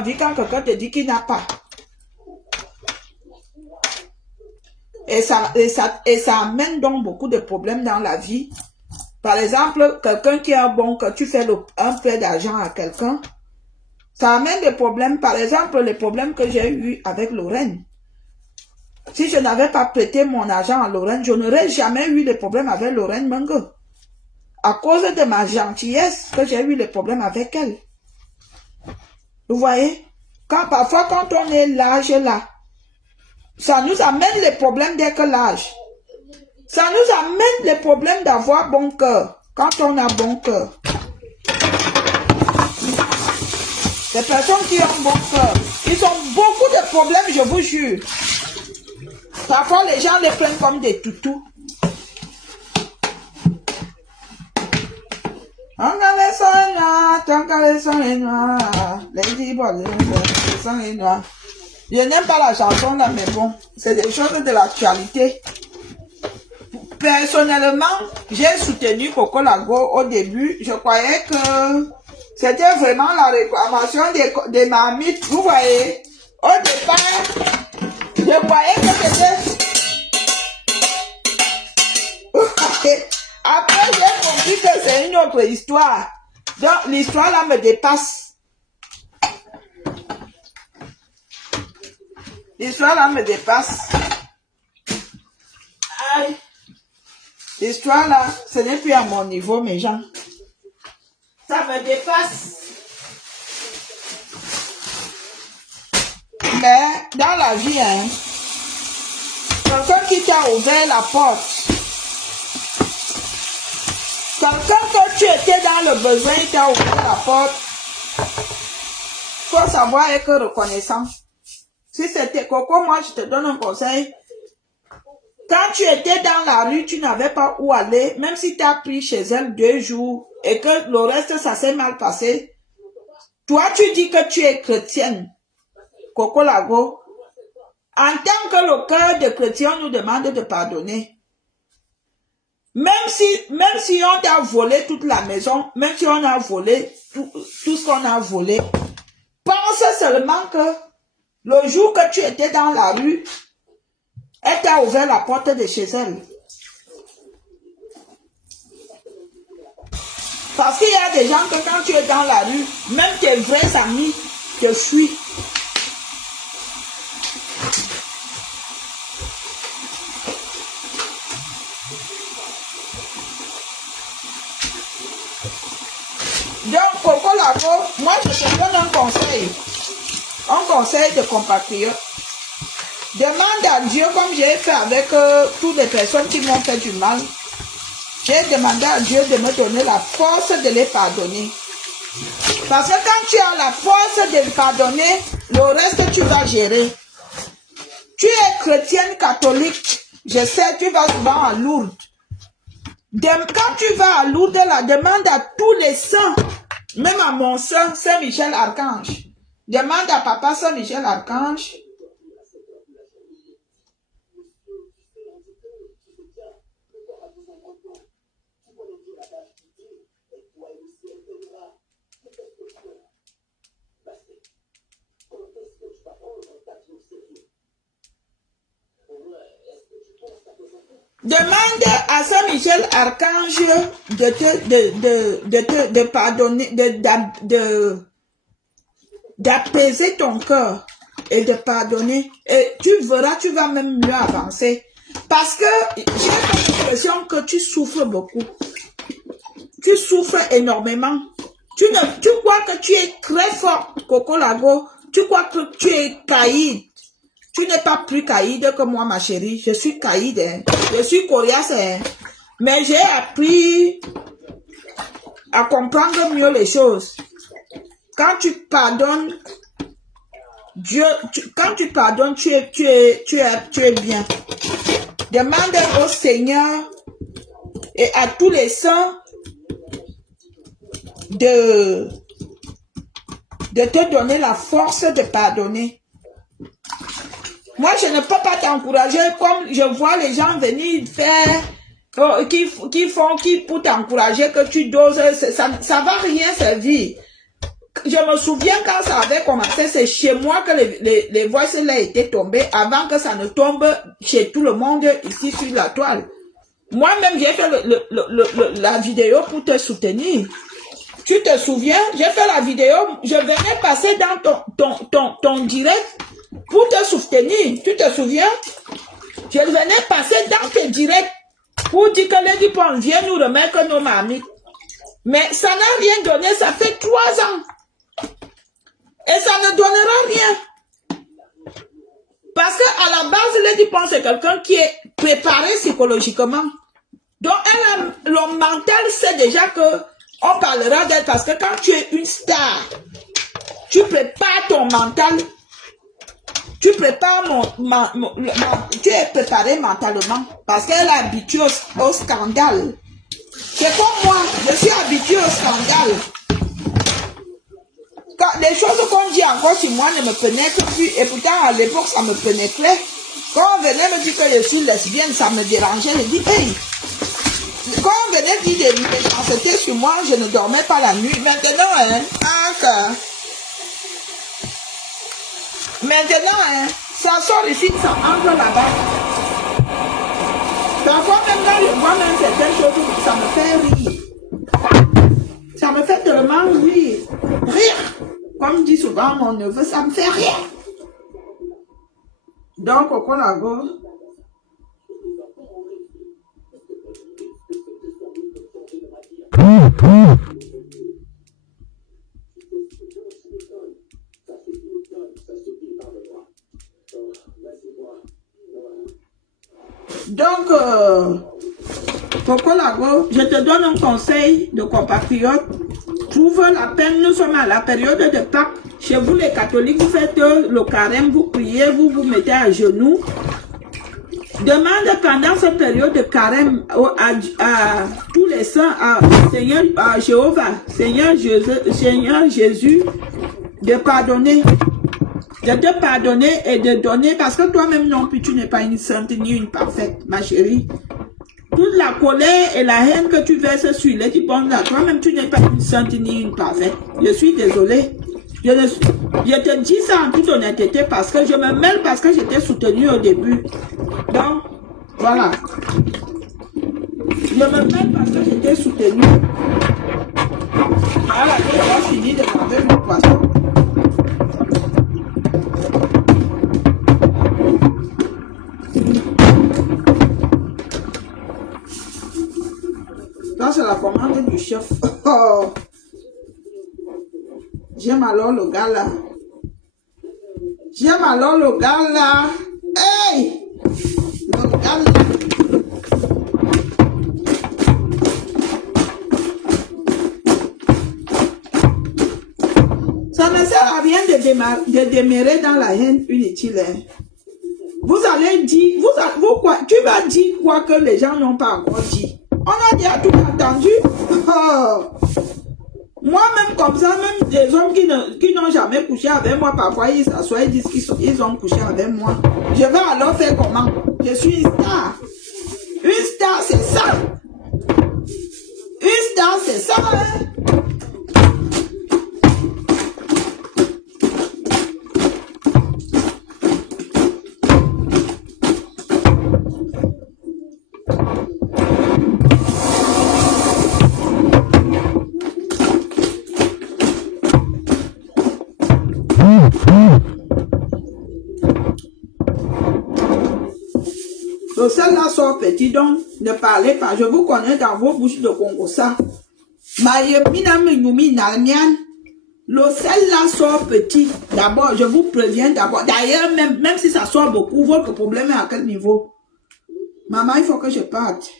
vie quand quelqu'un te dit qu'il n'a pas. Et ça amène donc beaucoup de problèmes dans la vie. Par exemple, quelqu'un qui a bon, que tu fais un peu d'argent à quelqu'un, ça amène des problèmes. Par exemple, les problèmes que j'ai eu avec Lorraine. Si je n'avais pas prêté mon argent à Lorraine, je n'aurais jamais eu de problème avec Lorraine Mengo. À cause de ma gentillesse que j'ai eu les problèmes avec elle. Vous voyez? Parfois, quand on est l'âge là, ça nous amène les problèmes dès que l'âge. Ça nous amène les problèmes d'avoir bon cœur. Quand on a bon cœur. Les personnes qui ont bon cœur, ils ont beaucoup de problèmes, je vous jure. Parfois, les gens les prennent comme des toutous. Je n'aime pas la chanson là, mais bon, c'est des choses de l'actualité. Personnellement, j'ai soutenu Coco Lago au début. Je croyais que c'était vraiment la réclamation des marmites. Vous voyez, au départ, je croyais que c'était... Après, j'ai compris que c'est une autre histoire. Donc, l'histoire là me dépasse. L'histoire là me dépasse. Aïe. L'histoire là, ce n'est plus à mon niveau, mes gens. Ça me dépasse. Mais, dans la vie, hein, quelqu'un qui t'a ouvert la porte, quelqu'un que tu étais dans le besoin, il t'a ouvert la porte, faut savoir être reconnaissant. Si c'était Coco, moi je te donne un conseil. Quand tu étais dans la rue, tu n'avais pas où aller, même si tu as pris chez elle 2 jours et que le reste, ça s'est mal passé. Toi, tu dis que tu es chrétienne, Coco Lago. En tant que le cœur de chrétien nous demande de pardonner. Même si on t'a volé toute la maison, même si on a volé tout ce qu'on a volé, pense seulement que le jour que tu étais dans la rue, elle t'a ouvert la porte de chez elle. Parce qu'il y a des gens que quand tu es dans la rue, même tes vrais amis te fuient. Donc, Coco Lago, moi je te donne un conseil de compatriote. Demande à Dieu, comme j'ai fait avec toutes les personnes qui m'ont fait du mal. J'ai demandé à Dieu de me donner la force de les pardonner. Parce que quand tu as la force de les pardonner, le reste tu vas gérer. Tu es chrétienne catholique, je sais, tu vas souvent à Lourdes. Quand tu vas à Lourdes, la demande à tous les saints, même à mon saint, Saint Michel Archange. Demande à papa Saint Michel Archange. Demande à Saint Michel Archange de pardonner, d'apaiser ton cœur et de pardonner. Et tu verras, tu vas même mieux avancer. Parce que j'ai l'impression que tu souffres beaucoup. Tu souffres énormément. Tu crois que tu es très fort, Coco Lago. Tu crois que tu es caïd. Tu n'es pas plus caïde que moi, ma chérie. Je suis caïde, hein. Je suis coriace, hein. Mais j'ai appris à comprendre mieux les choses. Quand tu pardonnes, quand tu pardonnes, tu es bien. Demande au Seigneur et à tous les saints de te donner la force de pardonner. Moi, je ne peux pas t'encourager comme je vois les gens venir faire, qui pour t'encourager que tu doses, ça va rien servir. je me souviens quand ça avait commencé, c'est chez moi que les voices là étaient tombées avant que ça ne tombe chez tout le monde ici sur la toile. Moi-même, j'ai fait la vidéo pour te soutenir. Tu te souviens? J'ai fait la vidéo, je venais passer dans ton direct pour te soutenir. Tu te souviens? Je venais passer dans tes directs pour dire que Lady Pon vient nous remettre nos mamies. Mais ça n'a rien donné, ça fait 3 ans. Et ça ne donnera rien. Parce qu'à la base, Lady Pon, c'est quelqu'un qui est préparé psychologiquement. Donc, le mental sait déjà que on parlera d'elle parce que quand tu es une star, tu prépares ton mental. Tu prépares tu es préparé mentalement parce qu'elle est habituée au scandale. C'est comme moi, je suis habituée au scandale. Quand les choses qu'on dit encore sur moi ne me pénètrent plus, et pourtant à l'époque ça me pénétrait. Quand on venait me dire que je suis lesbienne, ça me dérangeait. Je dis, hey, quand on venait dire des méchancetés sur moi, je ne dormais pas la nuit. Maintenant, hein, maintenant, hein, ça sort ici, ça entre là-bas. Parfois, même quand je vois même certaines choses, ça me fait rire. Ça me fait tellement rire. Rire. Comme dit souvent mon neveu, ça me fait rire. Donc, au Colago, Cocolago, je te donne un conseil de compatriote. Trouve la peine, nous sommes à la période de Pâques. Chez vous les catholiques, vous faites le carême, vous priez, vous vous mettez à genoux. Demande pendant cette période de carême à tous les saints, Seigneur, à Jéhovah, Seigneur Jésus, de pardonner. De te pardonner et de donner, parce que toi-même non plus, tu n'es pas une sainte ni une parfaite, ma chérie. Toute la colère et la haine que tu verses sur les Pon là, toi-même tu n'es pas une sainte ni une parfaite. Je suis désolée. Je te dis ça en toute honnêteté parce que je me mêle parce que j'étais soutenue au début. Donc, voilà. Je me mêle parce que j'étais soutenue. Voilà, je vais finir de laver mon poisson. Ça, c'est la commande du chef. Oh. J'aime alors le gars là. J'aime alors le gars là. Hey! Le gars là. Ça ne sert à rien de demeurer dans la haine inutile. Hein. Vous allez dire, tu vas dire quoi que les gens n'ont pas encore dit. On a déjà tout entendu. Oh. Moi-même comme ça, même des hommes qui n'ont jamais couché avec moi, parfois ils s'assoient et disent qu'ils ont couché avec moi. Je vais alors faire comment? Je suis une star. Une star, c'est ça. Une star, c'est ça. Hein? Le sel là sort petit, donc ne parlez pas. Je vous connais dans vos bouches de Congo ça. Le sel là sort petit. D'abord, je vous préviens d'abord. D'ailleurs, même si ça sort beaucoup, votre problème est à quel niveau? Maman, il faut que je parte.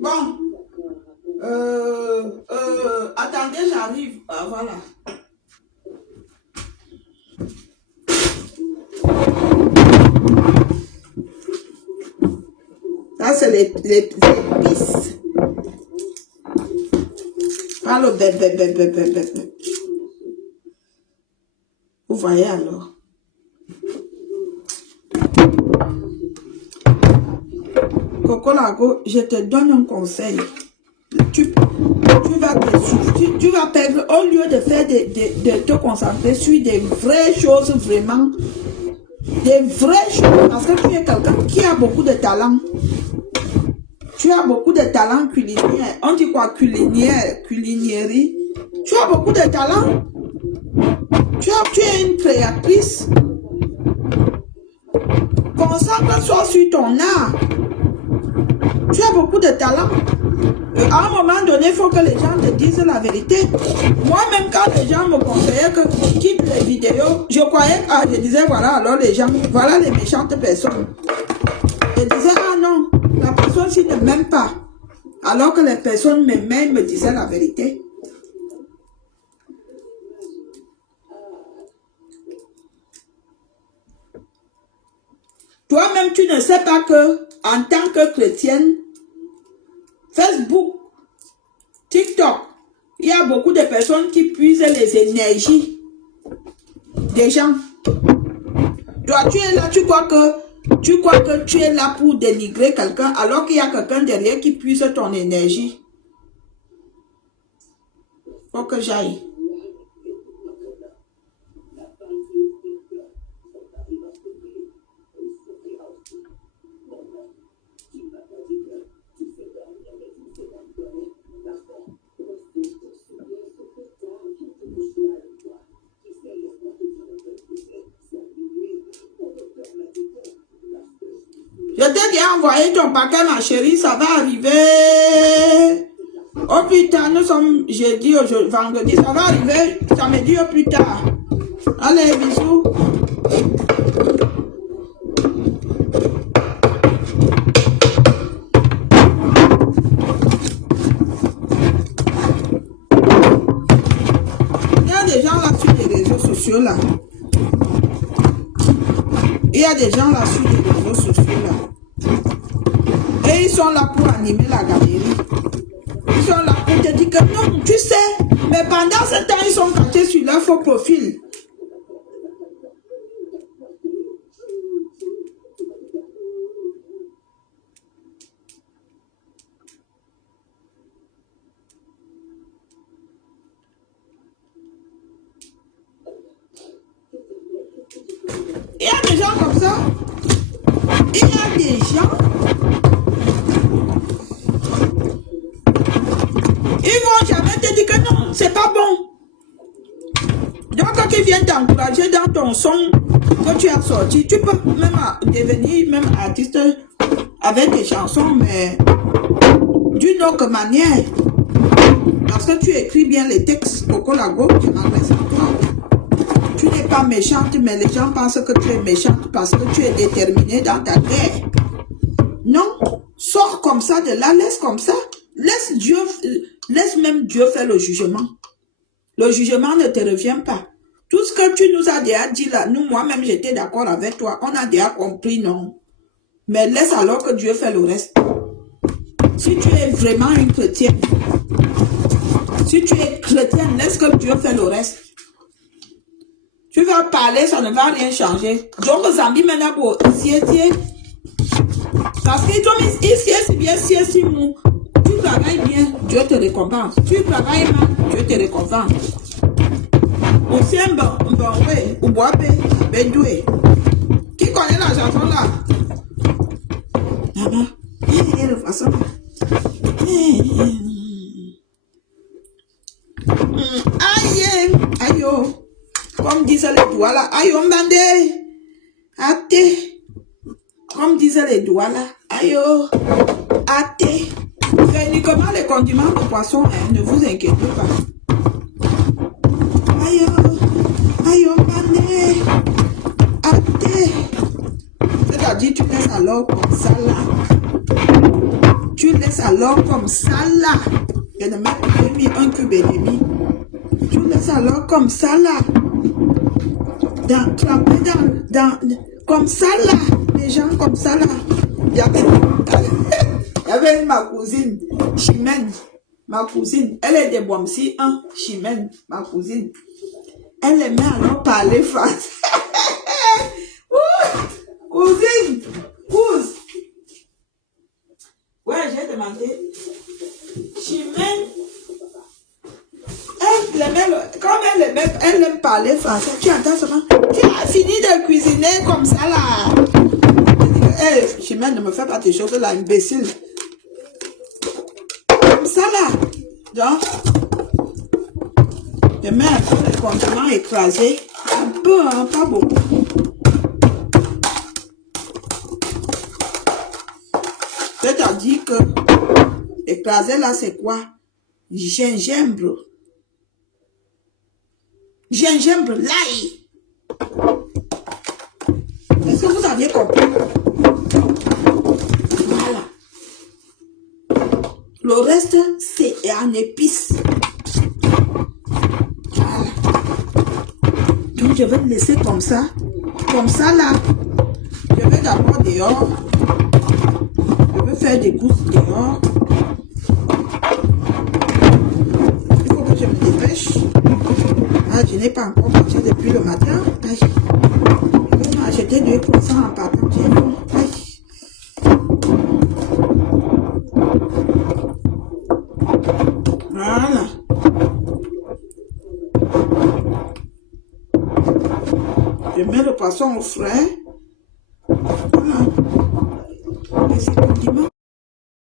Bon, attendez, j'arrive. Ah, voilà. Là, c'est les épices. Pas le bébé. Vous voyez alors. Coco Lago, je te donne un conseil. Tu vas perdre, au lieu de faire de te concentrer sur des vraies choses, vraiment, des vraies choses, parce que tu es quelqu'un qui a beaucoup de talent. Tu as beaucoup de talent culinaire. On dit quoi? Culinierie. Tu as beaucoup de talent. Tu es une créatrice. Concentre-toi sur ton art. Tu as beaucoup de talent. À un moment donné, il faut que les gens te disent la vérité. Moi-même, quand les gens me conseillaient que quitte les vidéos, je croyais, je disais, voilà, alors les gens, voilà les méchantes personnes. Je disais, ah non, la personne-ci ne m'aime pas. Alors que les personnes m'aimaient, me disaient la vérité. Toi-même, tu ne sais pas que, en tant que chrétienne, Facebook, TikTok, il y a beaucoup de personnes qui puisent les énergies des gens. Toi, tu es là, tu crois que tu es là pour dénigrer quelqu'un, alors qu'il y a quelqu'un derrière qui puise ton énergie. Faut que j'aille. Je t'ai déjà envoyé ton paquet, ma chérie, ça va arriver. Au plus tard, nous sommes jeudi, vendredi, ça va arriver samedi au plus tard. Allez, bisous. Il y a des gens là sur les réseaux sociaux là. Il y a des gens là sur les réseaux sociaux là. Et ils sont là pour animer la galerie. Ils sont là pour te dire que non, tu sais, mais pendant ce temps, ils sont cachés sur leur faux profil. Il y a des gens comme ça. Il y a des gens. Ils vont jamais te dire que non, c'est pas bon. Donc quand ils viennent t'encourager dans ton son que tu as sorti, tu peux même devenir même artiste avec des chansons, mais d'une autre manière. Parce que tu écris bien les textes au Colago, tu m'adresses à toi. Tu n'es pas méchante, mais les gens pensent que tu es méchante parce que tu es déterminée dans ta guerre. Non, sors comme ça de là, laisse comme ça. Laisse même Dieu faire le jugement. Le jugement ne te revient pas. Tout ce que tu nous as déjà dit là, nous, moi-même, j'étais d'accord avec toi. On a déjà compris, non. Mais laisse alors que Dieu fait le reste. Si tu es vraiment une chrétienne, si tu es chrétienne, laisse que Dieu fait le reste. Tu vas parler, ça ne va rien changer. Donc, Zambi maintenant pour siétier. Parce qu'ils ont mis ici, bien, si mou. Tu travailles bien, Dieu te récompense. Tu travailles mal, Dieu te récompense. Au sien ouais, ou boabe, bedoué. Qui connaît la chanson là? Maman, il y a de façon. Aïe, aïe, comme disaient les doigts là, aïe, on bandé. Athée. Comme disaient les doigts là, aïe, athée. C'est uniquement les condiments de poisson, hein, ne vous inquiétez pas. Aïe, aïe, on bandé. Athée. C'est-à-dire, tu laisses alors comme ça là. Tu laisses alors comme ça là. Je ne mets pas mis un cube et demi. Tu laisses alors comme ça là. Comme ça là. Les gens comme ça là. j'appelle ma cousine Chimène. Ma cousine, elle est de Boamsi 1, Chimène, ma cousine. Elle aimait alors parler français. Cousine, cousine. Ouais, j'ai demandé. Chimène, comme elle aime parler français, tu entends seulement, tu as fini de cuisiner comme ça là. Hey, Chimène, ne me fais pas tes choses là, imbécile. Comme ça là. Donc, je mets un peu de condiment écrasé. Un peu, hein, pas beaucoup. C'est-à-dire que écrasé là, c'est quoi? Gingembre. Gingembre, l'ail. Est-ce que vous aviez compris? Voilà. Le reste, c'est en épices. Voilà. Donc, je vais le laisser comme ça. Comme ça, là. Je vais d'abord dehors. Je vais faire des gousses dehors. Il faut que je me dépêche. Ah, je n'ai pas encore mangé depuis le matin. Aïe. Je vais m'acheter 2 croissants en partant. Aïe. Voilà. Je mets le poisson au frais. Voilà. Et c'est condiment.